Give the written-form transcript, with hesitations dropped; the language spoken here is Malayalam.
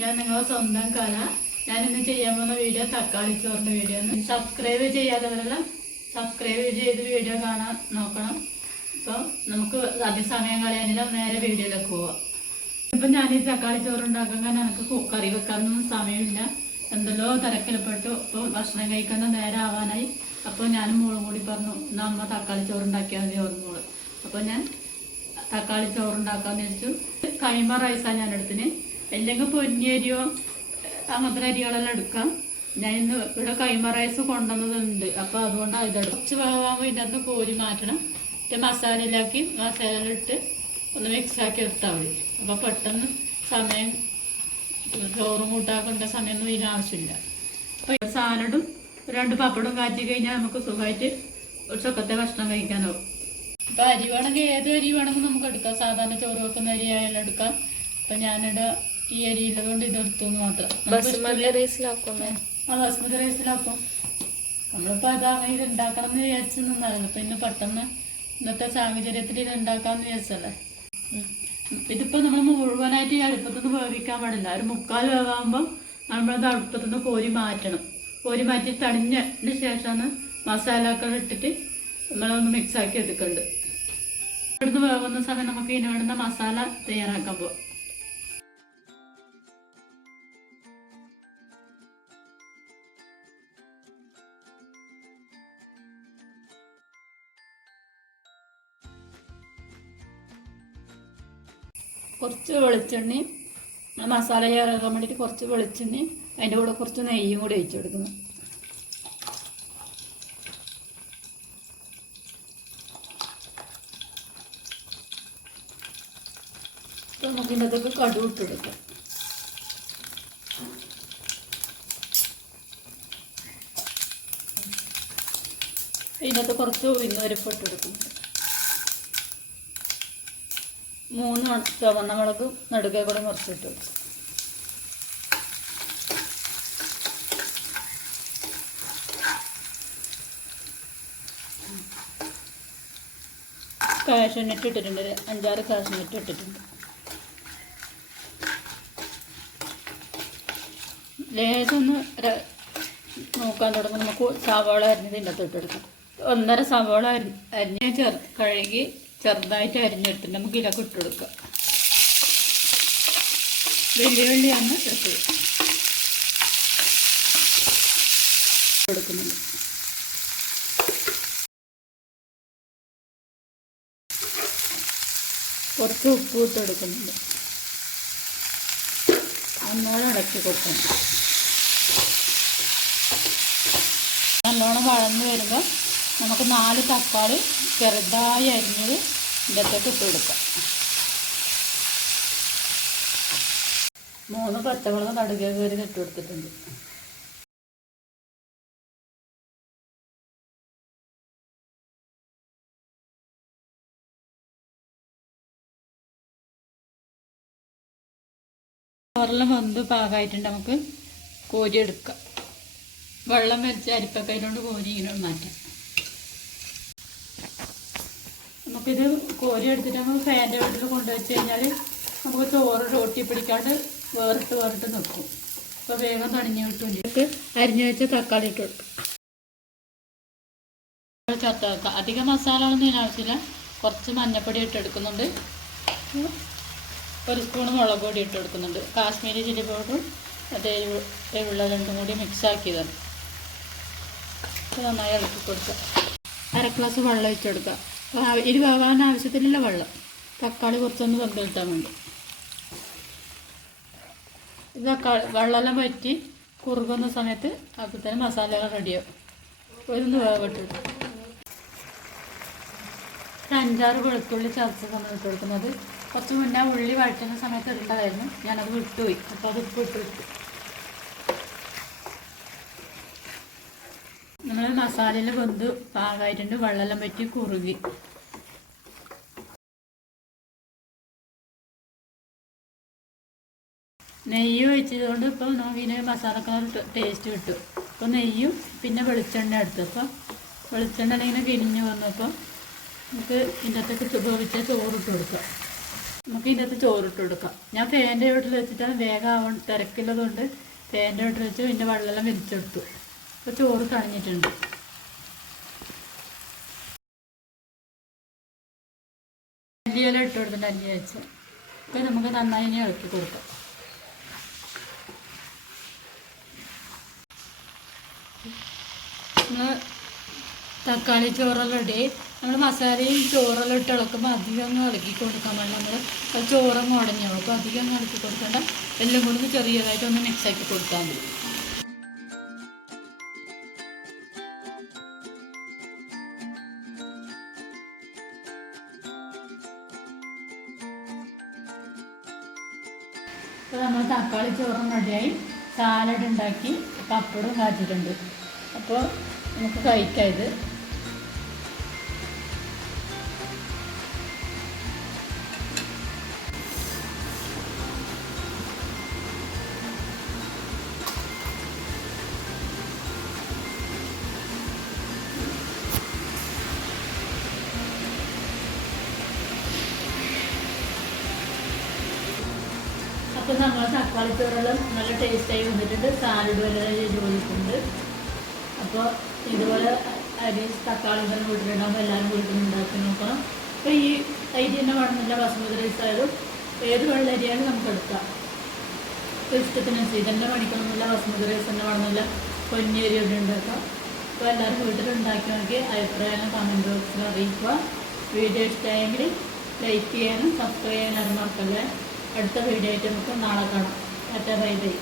ഞാൻ നിങ്ങളെ സ്വന്തം കല. ഞാനിന്ന് ചെയ്യാൻ പോകുന്ന വീഡിയോ തക്കാളി ചോറിൻ്റെ വീഡിയോ ആണ്. സബ്സ്ക്രൈബ് ചെയ്യാത്തവരെല്ലാം സബ്സ്ക്രൈബ് ചെയ്ത് വീഡിയോ കാണാൻ നോക്കണം. അപ്പോൾ നമുക്ക് സമയം കളയാനില്ല, നേരെ വീഡിയോയിലേക്ക് പോവാം. ഇപ്പം ഞാൻ ഈ തക്കാളി ചോറ് ഉണ്ടാക്കാൻ എനിക്ക് കറി വെക്കാനൊന്നും സമയമില്ല. എന്തെല്ലോ തിരക്കിൽപ്പെട്ടു. ഇപ്പോൾ ഭക്ഷണം കഴിക്കുന്ന നേരം ആവാനായി. അപ്പോൾ ഞാനും മോളും കൂടി പറഞ്ഞു, നമ്മൾ തക്കാളി ചോറ് ഉണ്ടാക്കിയാൽ മതി ഓർമ്മോള്. അപ്പോൾ ഞാൻ തക്കാളി ചോറുണ്ടാക്കാന്ന് വെച്ചു. കൈമ റൈസാണ് ഞാൻ എടുത്തിന്. അല്ലെങ്കിൽ പൊന്നിയരിയോ അങ്ങനത്തെ അരികളെല്ലാം എടുക്കാം. ഞാൻ ഇന്ന് ഇവിടെ കൈമ റൈസ് കൊണ്ടുവന്നതുണ്ട്. അപ്പോൾ അതുകൊണ്ട് ഇതെടുക്കും. കുറച്ച് വേവാകുമ്പോൾ ഇതിനകത്ത് കോരി മാറ്റണം. മസാലയിലാക്കി മസാലയിലിട്ട് ഒന്ന് മിക്സാക്കി എടുത്താൽ മതി. അപ്പോൾ പെട്ടെന്ന് സമയം ചോറും കൂട്ടാക്കേണ്ട സമയമൊന്നും ഇതിന് ആവശ്യമില്ല. അപ്പോൾ സാലഡും 2 പപ്പടും കാച്ചി കഴിഞ്ഞാൽ നമുക്ക് സുഖമായിട്ട് ഒരു ചൊക്കത്തെ ഭക്ഷണം കഴിക്കാനാവും. അപ്പോൾ അരി വേണമെങ്കിൽ ഏത് അരി വേണമെങ്കിൽ നമുക്ക് എടുക്കാം. സാധാരണ ചോറ് വെക്കുന്ന അരി ആയാലും എടുക്കാം. അപ്പം ഞാനിവിടെ ഈ അരി ഉള്ളതുകൊണ്ട് ഇതെടുത്തു എന്ന് മാത്രം. ബസ്മതി റൈസിലാക്കും. ബസ്മതി റൈസിലാക്കും. നമ്മളിപ്പോൾ അതങ്ങനെ ഇത് ഉണ്ടാക്കണം എന്ന് വിചാരിച്ചു നിന്നായിരുന്നു. അപ്പം ഇന്ന് പെട്ടെന്ന് ഇന്നത്തെ സാഹചര്യത്തിൽ ഇത് ഉണ്ടാക്കാമെന്ന് വിചാരിച്ചല്ലേ. ഇതിപ്പോൾ നമ്മൾ മുഴുവനായിട്ട് ഈ അടുപ്പത്തുനിന്ന് വേവിക്കാൻ പാടില്ല. ഒരു 3/4 വേവാകുമ്പോൾ നമ്മളത് അടുപ്പത്തുനിന്ന് കോരി മാറ്റണം. കോരി മാറ്റി തണിഞ്ഞതിന് ശേഷമാണ് മസാലകൾ ഇട്ടിട്ട് നമ്മളൊന്ന് മിക്സാക്കി എടുക്കുന്നുണ്ട്. ഇവിടുന്ന് വേവുന്ന സമയം നമുക്ക് ഇതിന് വേണ്ടുന്ന മസാല തയ്യാറാക്കാൻ പോവാം. കുറച്ച് വെളിച്ചെണ്ണ മസാല ചേർക്കാൻ വേണ്ടിയിട്ട് കുറച്ച് വെളിച്ചെണ്ണ, അതിൻ്റെ കൂടെ കുറച്ച് നെയ്യും കൂടി ഒഴിച്ചു കൊടുക്കുന്നു. നമുക്ക് ഇതിനകത്തൊക്കെ കടുക് ഇട്ടെടുക്കാം. ഇതിനകത്ത് കുറച്ച് ഉഴുന്നുപരിപ്പ് ഇട്ടെടുക്കുന്നു. 3 ചുവന്ന മുളക് നടുകെ കൂടെ മുറിച്ചിട്ട് വെച്ചു. കാഷ്യൂനട്ട് ഇട്ടിട്ടുണ്ട്. 5-6 കാഷ്യൂനട്ട് ഇട്ടിട്ടുണ്ട്. ലേശമൊന്ന് നോക്കാൻ തുടങ്ങും. നമുക്ക് സവാള അരിഞ്ഞത് ഇതിൻ്റെ അകത്ത് ഇട്ടെടുക്കാം. 1.5 സവാള അരിഞ്ഞ് കഴുകി ചെറുതായിട്ട് അരിഞ്ഞെടുത്തിട്ട് നമുക്ക് ഇതിലൊക്കെ ഇട്ടെടുക്കാം. വെള്ളിയാണ് എടുക്കുന്നുണ്ട്. കുറച്ച് ഉപ്പ് ഇട്ടെടുക്കുന്നുണ്ട്. നല്ലോണം ഇടയ്ക്ക് കൊടുക്കണം. നല്ലോണം വഴന്ന് വരുമ്പോൾ നമുക്ക് 4 തക്കാളി ചെറുതായി അരിഞ്ഞത് ഇതിനകത്തേക്ക് ഇട്ട് കൊടുക്കാം. 3 പച്ചമുളക് നടുകെ കയറി ഇട്ട് കൊടുത്തിട്ടുണ്ട്. ചോറെല്ലാം വെന്ത് പാകമായിട്ടുണ്ട്. നമുക്ക് കോരിയെടുക്കാം. വെള്ളം വെച്ച് അരിപ്പക്കയിലോണ്ട് കോരി ഇങ്ങനെ മാറ്റാം. നമുക്കിത് കോരി എടുത്തിട്ട് നമുക്ക് ഫാൻ്റെ വീട്ടിൽ കൊണ്ടുവച്ച് കഴിഞ്ഞാൽ നമുക്ക് ചോറ് റൊട്ടി പിടിക്കാണ്ട് വേറിട്ട് നിൽക്കും. അപ്പോൾ വേഗം തണിഞ്ഞ് കിട്ടും. അരിഞ്ഞു വെച്ച തക്കാളി ഇട്ട് കൊടുക്കും. ചേർത്ത് അധികം മസാലകളൊന്നും ഇതിനാവശ്യമില്ല. കുറച്ച് മഞ്ഞൾപ്പൊടി ഇട്ടെടുക്കുന്നുണ്ട്. 1 സ്പൂൺ മുളക് പൊടി ഇട്ട് കൊടുക്കുന്നുണ്ട്. കാശ്മീരി ചില്ലി പൗഡറും അതേ എള്ള രണ്ടും കൂടി മിക്സാക്കിയതാണ്. നന്നായി ഇളക്കി കൊടുക്കുക. 1/2 ഗ്ലാസ് വെള്ളം ഒഴിച്ച് കൊടുക്കുക. ഇത് വേവാൻ ആവശ്യത്തിലുള്ള വെള്ളം. തക്കാളി കുറച്ചൊന്ന് വെന്ത് കിട്ടാൻ വേണ്ടി. ഇത് വെള്ളമെല്ലാം വറ്റി കുറുകുന്ന സമയത്ത് അപ്പോഴത്തേനും മസാലകൾ റെഡിയാവും. ഇതൊന്ന് വേവിട്ടിട്ട് 5-6 വെളുത്തുള്ളി ചതച്ചതാണ് ഇട്ട് കൊടുക്കുന്നത്. കുറച്ച് മുന്നേ ഉള്ളി വഴറ്റുന്ന സമയത്ത് ഇടേണ്ടതായിരുന്നു. ഞാനത് വിട്ടുപോയി. അപ്പോൾ അത് ഉപ്പ് ഇട്ട് നമ്മൾ മസാലയിൽ വെന്ത് പാകമായിട്ടുണ്ട്. വെള്ളമെല്ലാം പറ്റി കുറുകി. നെയ്യ് ഒഴിച്ചതുകൊണ്ട് ഇപ്പോൾ നമുക്കിതിന് മസാലക്കാർ ടേസ്റ്റ് കിട്ടും. അപ്പോൾ നെയ്യും പിന്നെ വെളിച്ചെണ്ണ എടുത്തു. അപ്പോൾ വെളിച്ചെണ്ണ ഇങ്ങനെ കിരിഞ്ഞ് വന്നപ്പോൾ നമുക്ക് ഇതിൻ്റെ അകത്തേക്ക് വേവിച്ച ചോറിട്ട് കൊടുക്കാം. നമുക്ക് ഇതിൻ്റെ അകത്ത് ചോറിട്ട് കൊടുക്കാം. ഞാൻ ഫാൻ്റെ വീട്ടിൽ വെച്ചിട്ടാണ് വേഗം തിരക്കുള്ളതുകൊണ്ട് ഫാൻ്റെ വീട്ടിൽ വെച്ച് ഇതിൻ്റെ വെള്ളമെല്ലാം വലിച്ചെടുത്തു. അപ്പോൾ ചോറ് കഴിഞ്ഞിട്ടുണ്ട്. അല്ലിയെല്ലാം ഇട്ട് കൊടുത്തിട്ട് അല്ലി വെച്ച് അപ്പോൾ നമുക്ക് നന്നായി ഇനി ഇളക്കി കൊടുക്കാം. തക്കാളി ചോറെല്ലാം ഇടി നമ്മൾ മസാലയും ചോറെല്ലാം ഇട്ട് ഇളക്കുമ്പോൾ അധികം ഒന്ന് ഇളക്കി കൊടുക്കാൻ വേണ്ടി നമ്മൾ ചോറങ്ങ് ഉടഞ്ഞാവും. അപ്പോൾ അധികം ഒന്ന് ഇളക്കി കൊടുക്കേണ്ട, എല്ലാം കൂടി ചെറിയതായിട്ടൊന്ന് മിക്സാക്കി കൊടുത്താൽ മതി. അപ്പോൾ നമ്മൾ തക്കാളി ചോറും റെഡിയായി, സാലഡ് ഉണ്ടാക്കി, പപ്പടവും കാച്ചിട്ടുണ്ട്. അപ്പോൾ നമുക്ക് കഴിക്കാം ഇത്. അപ്പോൾ നമ്മൾ തക്കാളി ചോറെല്ലാം നല്ല ടേസ്റ്റായി വന്നിട്ടുണ്ട്. സാലഡ് വളരെ ജോലിക്കുണ്ട്. അപ്പോൾ ഇതുപോലെ അരി തക്കാളി തന്നെ വീട്ടിലുണ്ടാകുമ്പോൾ എല്ലാവരും വീട്ടിൽ ഉണ്ടാക്കി നോക്കണം. അപ്പോൾ ഈ അരി തന്നെ വേണമെന്നില്ല, ബസുമതി റൈസ് ആയാലും ഏത് വെള്ളരിയായാലും നമുക്ക് എടുക്കാം. ഇപ്പോൾ ഇഷ്ടത്തിനനുസരിച്ച് തന്നെ മേടിക്കണമെന്നില്ല, ബസുമതി റൈസ് തന്നെ വേണമെന്നില്ല, പൊന്നിയരി ഒക്കെ ഉണ്ടാക്കാം. അപ്പോൾ എല്ലാവരും വീട്ടിലുണ്ടാക്കി നോക്കി അഭിപ്രായം കമൻറ്റ് ബോക്സിൽ അറിയിക്കുക. വീഡിയോ ഇഷ്ടമായെങ്കിൽ ലൈക്ക് ചെയ്യാനും സബ്സ്ക്രൈബ് ചെയ്യാനും മറക്കല്ലേ. അടുത്ത വീഡിയോ ആയിട്ട് നമുക്ക് നാളെ കാണാം. Bye bye.